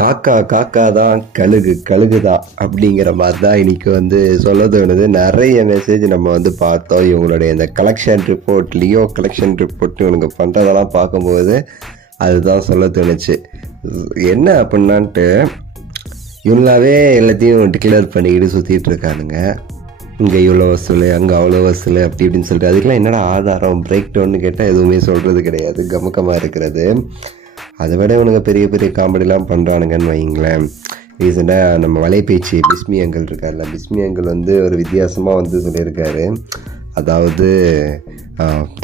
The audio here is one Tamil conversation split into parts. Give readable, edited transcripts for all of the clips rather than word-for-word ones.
காக்கா காக்கா தான், கழுகு கழுகு தான் அப்படிங்கிற மாதிரி தான் இன்னைக்கு சொல்ல தோணுது. நிறைய மெசேஜ் நம்ம பார்த்தோம். இவங்களுடைய இந்த collection report, Leo collection report இவனுங்க பண்ணுறதெல்லாம் பார்க்கும்போது அதுதான் சொல்ல தோணுச்சு. என்ன அப்படின்னான்ட்டு இவங்களாவே எல்லாத்தையும் டிக்ளேர் பண்ணிக்கிட்டு சுற்றிட்டு இருக்கானுங்க. இங்கே இவ்வளோ வசூல், அங்கே அவ்வளோ வசூல், அப்படி இப்படின்னு சொல்லிட்டு அதுக்கெல்லாம் என்னடா ஆதாரம், பிரேக் டவுன்னு கேட்டால் எதுவுமே சொல்கிறது கிடையாது, கமுக்கமாக இருக்கிறது. அதை விட இவனுங்க பெரிய பெரிய காமெடிலாம் பண்ணுறானுங்கன்னு வைங்களேன். ரீசெண்டாக நம்ம வலைபேச்சு பிஸ்மி அங்கிள் இருக்கார்ல, பிஸ்மி அங்கிள் ஒரு வித்தியாசமாக சொல்லியிருக்காரு. அதாவது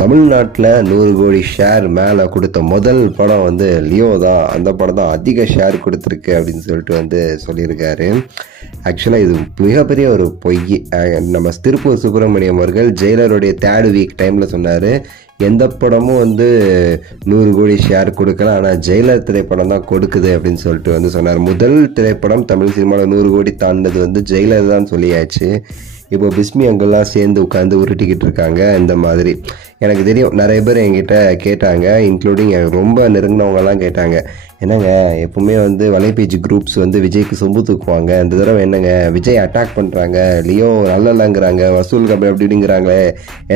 தமிழ்நாட்டில் 100 கோடி ஷேர் மேலே கொடுத்த முதல் படம் லியோ தான். அந்த படம் தான் அதிக ஷேர் கொடுத்துருக்கு அப்படின்னு சொல்லிட்டு சொல்லியிருக்காரு. ஆக்சுவலாக இது மிகப்பெரிய ஒரு பொய். நம்ம திருப்பூர் சுப்பிரமணியம் அவர்கள் ஜெயிலருடைய 3rd வீக் டைமில் சொன்னார், எந்த படமும் 100 கோடி ஷேர் கொடுக்கல, ஆனால் ஜெயிலர் திரைப்படம் தான் கொடுக்குது அப்படின்னு சொல்லிட்டு சொன்னார். முதல் திரைப்படம் தமிழ் சினிமாவில் 100 கோடி தாண்டது ஜெயிலர் தான் சொல்லியாச்சு. இப்போ பிஸ்மி அங்கெல்லாம் சேர்ந்து உட்காந்து உருட்டிக்கிட்டு இருக்காங்க. இந்த மாதிரி எனக்கு தெரியும், நிறைய பேர் என்கிட்ட கேட்டாங்க, இன்க்ளூடிங் ரொம்ப நெருங்கினவங்கலாம் கேட்டாங்க, என்னங்க எப்பவுமே வலைபேச்சு குரூப்ஸ் விஜய்க்கு சொம்பு தூக்குவாங்க, இந்த தடவை என்னங்க விஜய் அட்டாக் பண்ணுறாங்க, லியோ நல்லலங்கிறாங்க, வசூல் கபடி அப்படி இப்படிங்கிறாங்களே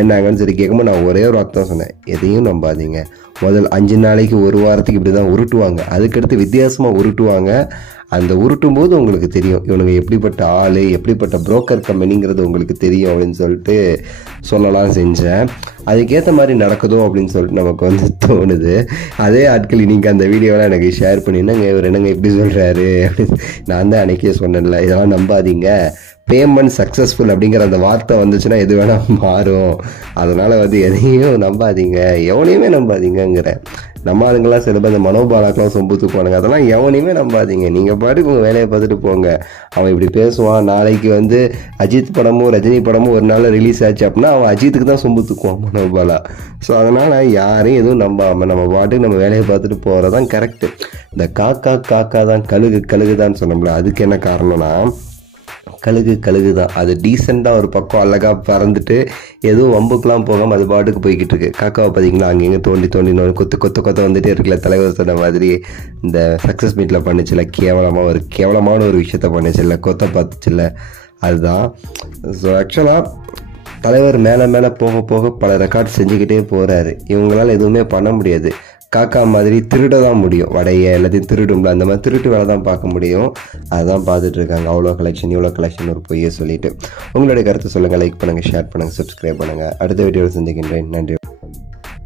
என்னங்கன்னு சொல்லி கேட்கும்போது நான் ஒரே ஒரு வார்த்தை தான் சொன்னேன், எதையும் நம்பாதீங்க. முதல் 5 நாளைக்கு, ஒரு வாரத்துக்கு இப்படி தான் உருட்டுவாங்க, அதுக்கடுத்து வித்தியாசமாக உருட்டுவாங்க. அந்த உருட்டும் போது உங்களுக்கு தெரியும் இவனுங்க எப்படிப்பட்ட ஆள், எப்படிப்பட்ட புரோக்கர் கம்பெனிங்கிறது உங்களுக்கு தெரியும் அப்படின்னு சொல்லிட்டு சொல்லலாம் செஞ்சேன். அதுக்கேற்ற மாதிரி நடக்குதோ அப்படின்னு சொல்லிட்டு நமக்கு தோணுது. அதே ஆட்கள் இன்னைக்கு அந்த வீடியோலாம் எனக்கு ஷேர் பண்ணினாங்க, இவர் என்னங்க எப்படி சொல்கிறாரு அப்படின்னு. நான் தான் அன்றைக்கே சொன்னேன்ல, இதெல்லாம் நம்பாதீங்க, பேமெண்ட் சக்ஸஸ்ஃபுல் அப்படிங்கிற அந்த வார்த்தை வந்துச்சுன்னா எது வேணால் மாறும். அதனால் எதையும் நம்பாதீங்க, எவனையுமே நம்பாதீங்கிறேன். நம்ம ஆளுங்களாம் சில பேர் இந்த மனோபாலாக்கெலாம் சொம்பு தூக்குவானுங்க, அதெல்லாம் எவனையுமே நம்பாதீங்க. நீங்கள் பாட்டுக்கு உங்கள் வேலையை பார்த்துட்டு போங்க. அவன் இப்படி பேசுவான், நாளைக்கு அஜித் படமும் ரஜினி படமும் ஒரு நாள் ரிலீஸ் ஆச்சு அப்படின்னா அவன் அஜித்துக்கு தான் சொம்பு தூக்குவான் மனோபாலா. ஸோ அதனால் யாரையும் எதுவும் நம்பாமல் நம்ம பாட்டுக்கு நம்ம வேலையை பார்த்துட்டு போகிறதான் கரெக்டு. இந்த காக்கா காக்கா தான், கழுகு கழுகு தான் சொன்னோம்ல, அதுக்கு என்ன காரணம்னா கழுகு கழுகு தான். அது டீசெண்டாக ஒரு பக்கம் அழகாக பறந்துட்டு எதுவும் வம்புக்கெலாம் போகாமல் அது பாட்டுக்கு போய்கிட்டு இருக்கு. காக்காவை பார்த்தீங்களா, அங்கங்கே தோண்டி தோண்டி கொத்து வந்துட்டே இருக்குல்ல. தலைவர் சொன்ன மாதிரி இந்த சக்ஸஸ் மீட்டில் பண்ணிச்சுல, கேவலமான ஒரு விஷயத்த பண்ணிச்சுல்ல, கொத்த பார்த்துச்சுல்ல, அதுதான். ஸோ ஆக்சுவலாக தலைவர் மேலே மேலே போக போக பல ரெக்கார்ட் செஞ்சுக்கிட்டே போகிறாரு. இவங்களால் எதுவுமே பண்ண முடியாது. காக்கா மாதிரி திருட தான் முடியும், வடைய எல்லாத்தையும் திருடும்ல, அந்த மாதிரி திருட்டு வேலை தான் பார்க்க முடியும். அதுதான் பார்த்துட்டு இருக்காங்க. அவ்வளோ கலெக்ஷன், இவ்வளோ கலெக்ஷன் ஒரு பொய்யை சொல்லிட்டு. உங்களுடைய கருத்தை சொல்லுங்கள், லைக் பண்ணுங்கள், ஷேர் பண்ணுங்கள், சப்ஸ்கிரைப் பண்ணுங்கள். அடுத்த வீடியோவில் சந்திக்கின்றேன். நன்றி.